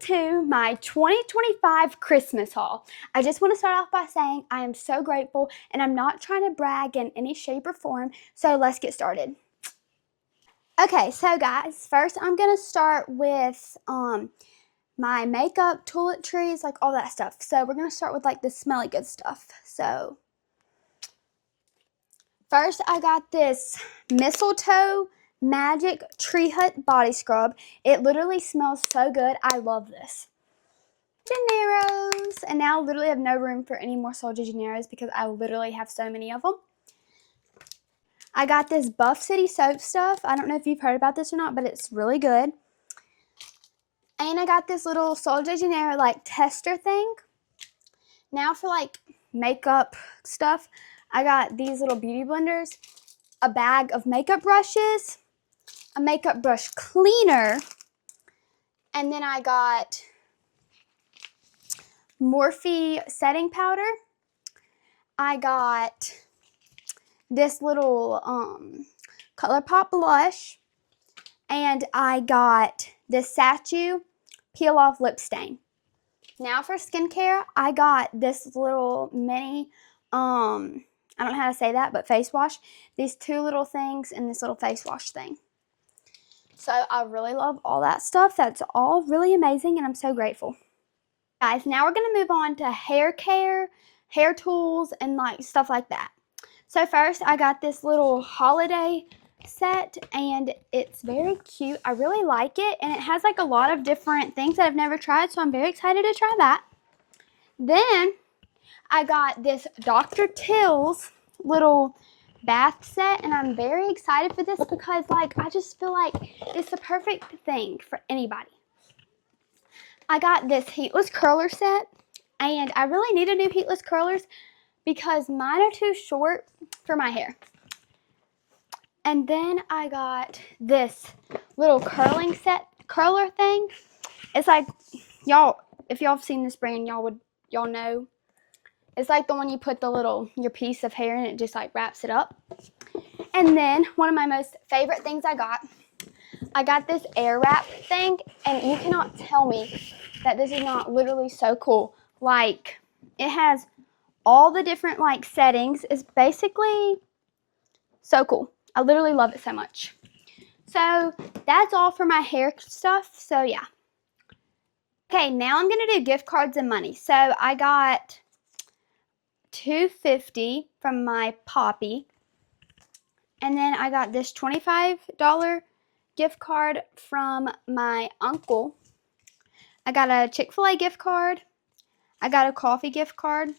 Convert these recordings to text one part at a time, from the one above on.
to my 2025 Christmas haul. I just want to start off by saying I am so grateful and I'm not trying to brag in any shape or form, so let's get started. Okay, so guys, first I'm going to start with my makeup, toiletries, like all that stuff. So we're going to start with like the smelly good stuff. So first I got this mistletoe magic tree hut body scrub. It literally smells so good. I love this. Janeiros, and now I literally have no room for any more Sol de Janeiros because I literally have so many of them. I got this Buff City soap stuff. I don't know if you've heard about this or not, but it's really good. And I got this little Sol de Janeiro like tester thing. Now for like makeup stuff, I got these little beauty blenders, a bag of makeup brushes, a makeup brush cleaner, and then I got Morphe setting powder. I got this little ColourPop blush, and I got this Sachu peel off lip stain. Now for skincare, I got this little mini I don't know how to say that, but face wash. These two little things and this little face wash thing. So I really love all that stuff. That's all really amazing and I'm so grateful. Guys, now we're going to move on to hair care, hair tools, and like stuff like that. So first I got this little holiday set and it's very cute. I really like it and it has like a lot of different things that I've never tried, so I'm very excited to try that. Then I got this Dr. Till's little bath set and I'm very excited for this because like I just feel like it's the perfect thing for anybody. I got this heatless curler set and I really needed new heatless curlers because mine are too short for my hair. And then I got this little curling set curler thing. It's like y'all, if y'all have seen this brand, y'all know. It's like the one you put your piece of hair in, it just like wraps it up. And then one of my most favorite things I got this air wrap thing, and you cannot tell me that this is not literally so cool. Like it has all the different like settings. It's basically so cool. I literally love it so much. So that's all for my hair stuff. So yeah. Okay, now I'm gonna do gift cards and money. So I got $2.50 from my Poppy, and then I got this $25 gift card from my uncle. I got a Chick-fil-A gift card. I got a coffee gift card.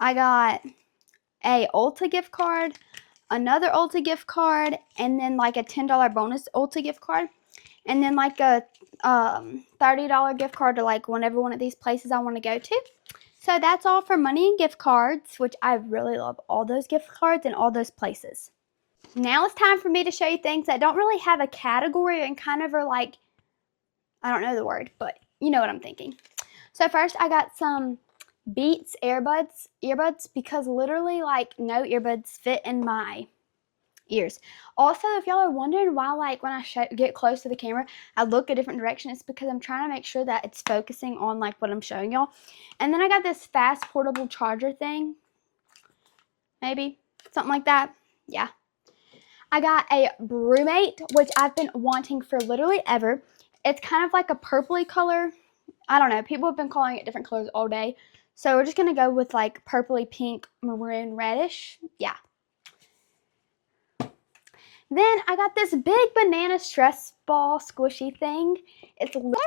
I got a Ulta gift card, another Ulta gift card, and then like a $10 bonus Ulta gift card, and then like a $30 gift card to like whenever one of these places I want to go to. So that's all for money and gift cards, which I really love all those gift cards and all those places. Now it's time for me to show you things that don't really have a category and kind of are like, I don't know the word, but you know what I'm thinking. So first I got some Beats earbuds because literally like no earbuds fit in my ears. Also, if y'all are wondering why like when I get close to the camera I look a different direction, it's because I'm trying to make sure that it's focusing on like what I'm showing y'all. And then I got this fast portable charger thing, maybe something like that. Yeah, I got a Brewmate, which I've been wanting for literally ever. It's kind of like a purpley color. I don't know, people have been calling it different colors all day, so we're just gonna go with like purpley pink maroon reddish. Yeah. Then I got this big banana stress ball squishy thing. It's amazing.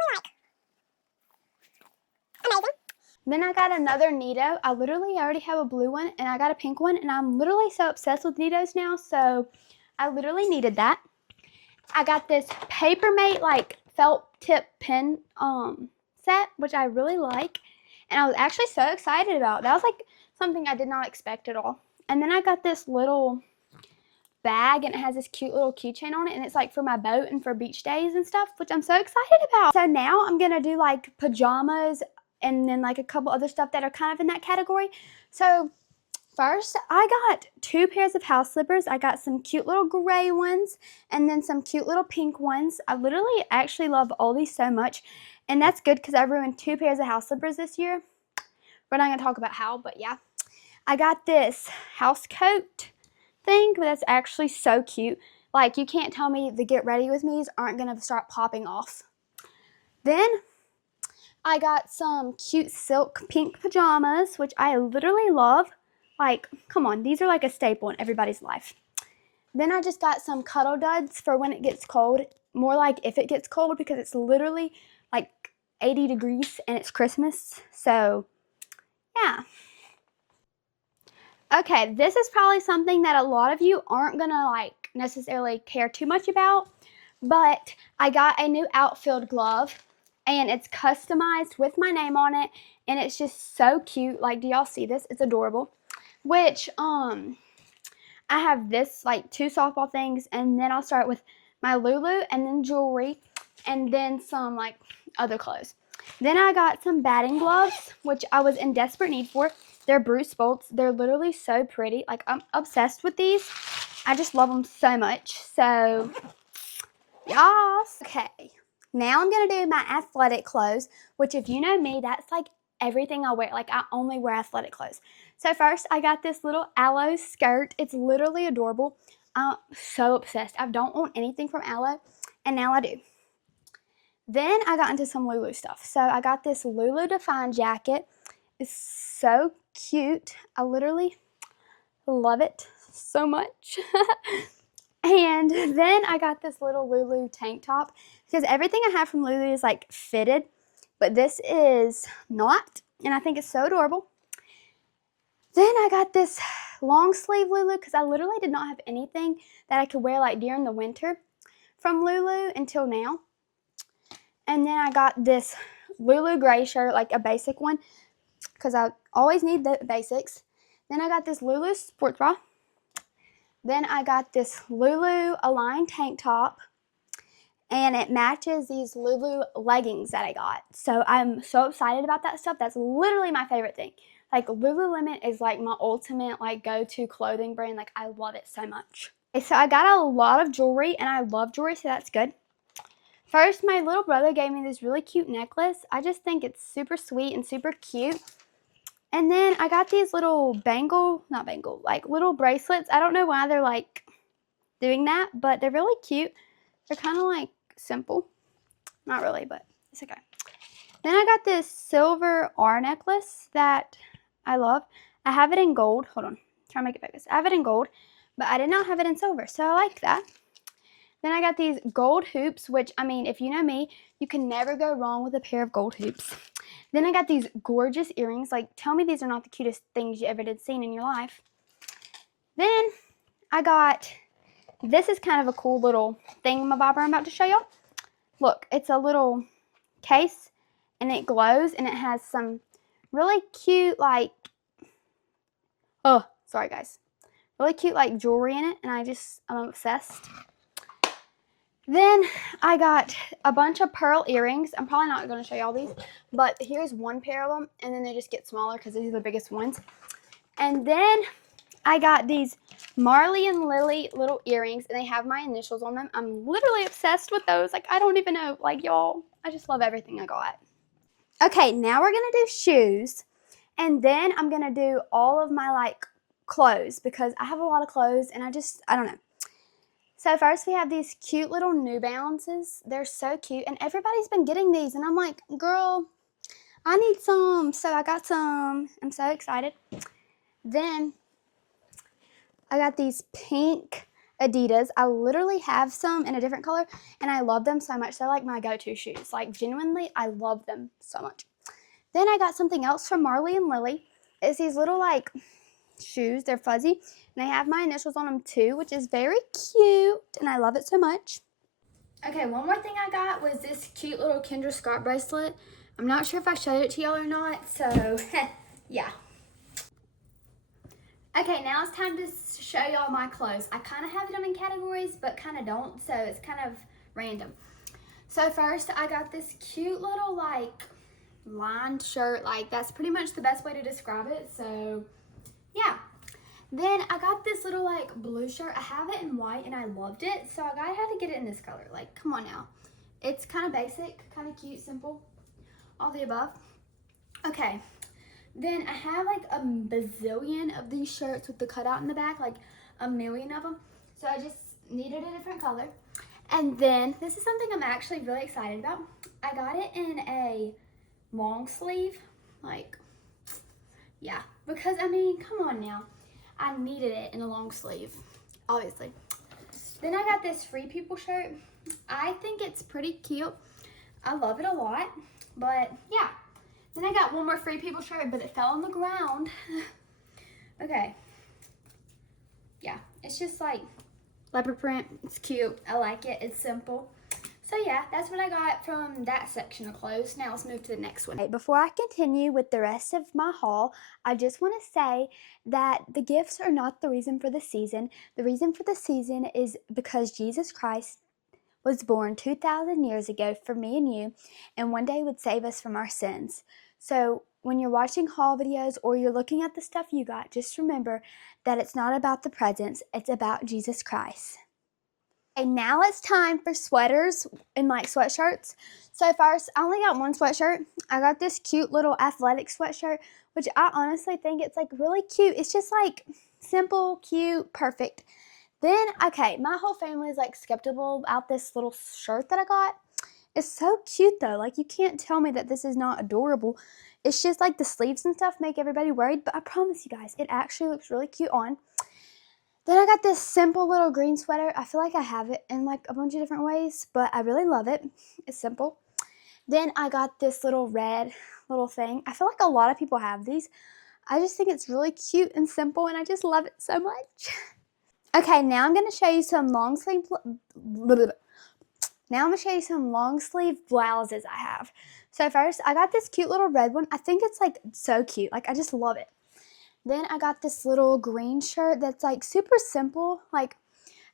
Then I got another Neato. I literally already have a blue one and I got a pink one and I'm literally so obsessed with Neatos now, so I literally needed that. I got this Papermate like felt tip pen set, which I really like and I was actually so excited about. That was like something I did not expect at all. And then I got this little bag and it has this cute little keychain on it and it's like for my boat and for beach days and stuff, which I'm so excited about. So now I'm gonna do like pajamas and then like a couple other stuff that are kind of in that category. So First, I got 2 pairs of house slippers. I got some cute little gray ones and then some cute little pink ones. I literally actually love all these so much, and that's good because I ruined 2 pairs of house slippers this year. We're not going to talk about how, but yeah. I got this house coat thing, but that's actually so cute. Like, you can't tell me the get ready with me's aren't going to start popping off. Then I got some cute silk pink pajamas, which I literally love. Like, come on, these are like a staple in everybody's life. Then I just got some cuddle duds for when it gets cold. More like if it gets cold, because it's literally like 80 degrees and it's Christmas. So, yeah. Okay, this is probably something that a lot of you aren't gonna like necessarily care too much about, but I got a new outfield glove and it's customized with my name on it, and it's just so cute. Like, do y'all see this? It's adorable. Which I have this like 2 softball things, and then I'll start with my Lulu and then jewelry and then some like other clothes. Then I got some batting gloves, which I was in desperate need for. They're Bruce Bolts. They're literally so pretty. Like, I'm obsessed with these. I just love them so much. So, yes. Okay, now I'm going to do my athletic clothes, which if you know me, that's like everything I wear. Like, I only wear athletic clothes. So first, I got this little Aloe skirt. It's literally adorable. I'm so obsessed. I don't own anything from Aloe, and now I do. Then I got into some Lulu stuff. So I got this Lulu Define jacket. It's so cute. I literally love it so much. And then I got this little Lulu tank top, because everything I have from Lulu is like fitted, but this is not, and I think it's so adorable. Then I got this long sleeve Lulu, because I literally did not have anything that I could wear like during the winter from Lulu until now. And then I got this Lulu gray shirt, like a basic one, because I always need the basics. Then I got this Lulu sports bra. Then I got this Lulu Align tank top, and it matches these Lulu leggings that I got. So I'm so excited about that stuff. That's literally my favorite thing. Like, Lululemon is like my ultimate like go-to clothing brand. Like, I love it so much. Okay, so I got a lot of jewelry, and I love jewelry, so that's good. First, my little brother gave me this really cute necklace. I just think it's super sweet and super cute. And then I got these little like little bracelets. I don't know why they're like doing that, but they're really cute. They're kind of like simple. Not really, but it's okay. Then I got this silver R necklace that I love. I have it in gold. Hold on. Try to make it focus. I have it in gold, but I did not have it in silver, so I like that. Then I got these gold hoops, which, I mean, if you know me, you can never go wrong with a pair of gold hoops. Then I got these gorgeous earrings. Like, tell me these are not the cutest things you ever did seen in your life. Then I got, this is kind of a cool little thingamabobber I'm about to show y'all. Look, it's a little case, and it glows, and it has some really cute, like, oh, sorry guys. Really cute, like, jewelry in it, and I'm obsessed. Then I got a bunch of pearl earrings. I'm probably not going to show you all these, but here's one pair of them, and then they just get smaller because these are the biggest ones. And then I got these Marley and Lily little earrings, and they have my initials on them. I'm literally obsessed with those. Like, I don't even know. Like, y'all, I just love everything I got. Okay, now we're going to do shoes, and then I'm going to do all of my, like, clothes, because I have a lot of clothes, and I don't know. So first we have these cute little New Balances. They're so cute, and everybody's been getting these, and I'm like, girl, I need some. So I got some. I'm so excited. Then I got these pink Adidas. I literally have some in a different color, and I love them so much. They're like my go-to shoes. Like, genuinely, I love them so much. Then I got something else from Marley and Lily. It's these little, like, shoes. They're fuzzy, and they have my initials on them too, which is very cute, and I love it so much. Okay, one more thing I got was this cute little Kendra Scott bracelet. I'm not sure if I showed it to y'all or not, so yeah. Okay, now it's time to show y'all my clothes. I kind of have them in categories, but kind of don't, so it's kind of random. So first, I got this cute little, like, lined shirt. Like, that's pretty much the best way to describe it, so yeah. Then I got this little like blue shirt. I have it in white and I loved it. So I had to get it in this color. Like, come on now. It's kind of basic, kind of cute, simple, all the above. Okay. Then I have like a bazillion of these shirts with the cutout in the back, like a million of them. So I just needed a different color. And then this is something I'm actually really excited about. I got it in a long sleeve, like, yeah, because I mean, come on now. I needed it in a long sleeve, obviously. Then I got this Free People shirt. I think it's pretty cute. I love it a lot, but yeah. Then I got one more Free People shirt, but it fell on the ground. Okay. Yeah, it's just like leopard print. It's cute. I like it. It's simple. So yeah, that's what I got from that section of clothes. Now let's move to the next one. Before I continue with the rest of my haul, I just want to say that the gifts are not the reason for the season. The reason for the season is because Jesus Christ was born 2,000 years ago for me and you, and one day would save us from our sins. So when you're watching haul videos or you're looking at the stuff you got, just remember that it's not about the presents, it's about Jesus Christ. Okay, now it's time for sweaters and like sweatshirts. So first, I only got one sweatshirt. I got this cute little athletic sweatshirt, which I honestly think it's like really cute. It's just like simple, cute, perfect. Then, okay, my whole family is like skeptical about this little shirt that I got. It's so cute though. Like, you can't tell me that this is not adorable. It's just like the sleeves and stuff make everybody worried, but I promise you guys, it actually looks really cute on. Then I got this simple little green sweater. I feel like I have it in like a bunch of different ways, but I really love it. It's simple. Then I got this little red little thing. I feel like a lot of people have these. I just think it's really cute and simple, and I just love it so much. Okay, now I'm going to show you some long sleeve blouses I have. So first, I got this cute little red one. I think it's like so cute. Like, I just love it. Then I got this little green shirt that's like super simple. Like,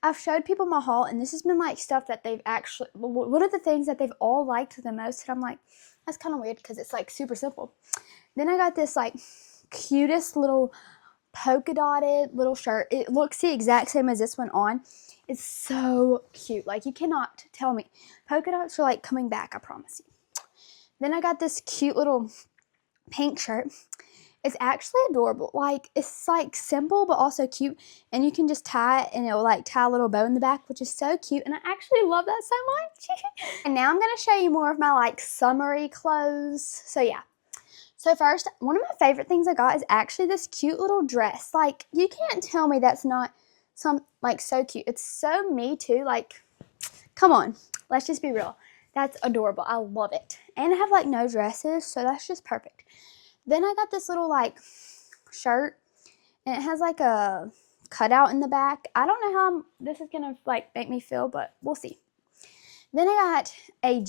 I've showed people my haul, and this has been like stuff that they've actually, one of the things that they've all liked the most, and I'm like, that's kind of weird because it's like super simple. Then I got this like cutest little polka dotted little shirt. It looks the exact same as this one on. It's so cute. Like, you cannot tell me. Polka dots are like coming back, I promise you. Then I got this cute little pink shirt. It's actually adorable. Like, it's like simple but also cute, and you can just tie it and it'll like tie a little bow in the back, which is so cute, and I actually love that so much. And now I'm going to show you more of my like summery clothes. So yeah. So first, one of my favorite things I got is actually this cute little dress. Like, you can't tell me that's not like so cute. It's so me too. Like, come on, let's just be real. That's adorable. I love it. And I have like no dresses, so that's just perfect. Then I got this little like shirt, and it has like a cutout in the back. I don't know how this is gonna like make me feel, but we'll see. Then I got a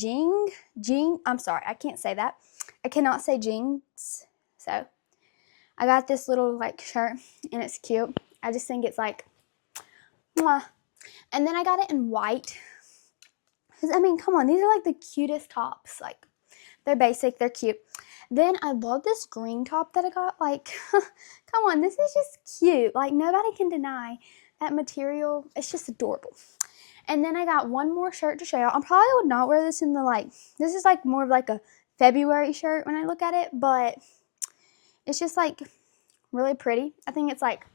I'm sorry, I can't say that. I cannot say jeans. So I got this little like shirt, and it's cute. I just think it's like, mwah. And then I got it in white. Because, I mean, come on, these are like the cutest tops. Like, they're basic, they're cute. Then I love this green top that I got. Like, come on, this is just cute. Like, nobody can deny that material. It's just adorable. And then I got one more shirt to show y'all. I probably would not wear this in the like, this is like more of like a February shirt when I look at it, but it's just like really pretty. I think it's like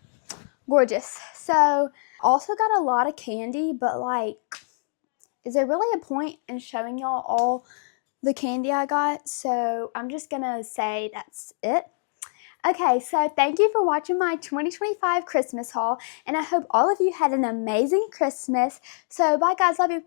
gorgeous. So also got a lot of candy, but like, is there really a point in showing y'all all the candy I got? So I'm just gonna say that's it. Okay, so thank you for watching my 2025 Christmas haul, and I hope all of you had an amazing Christmas. So bye guys, love you.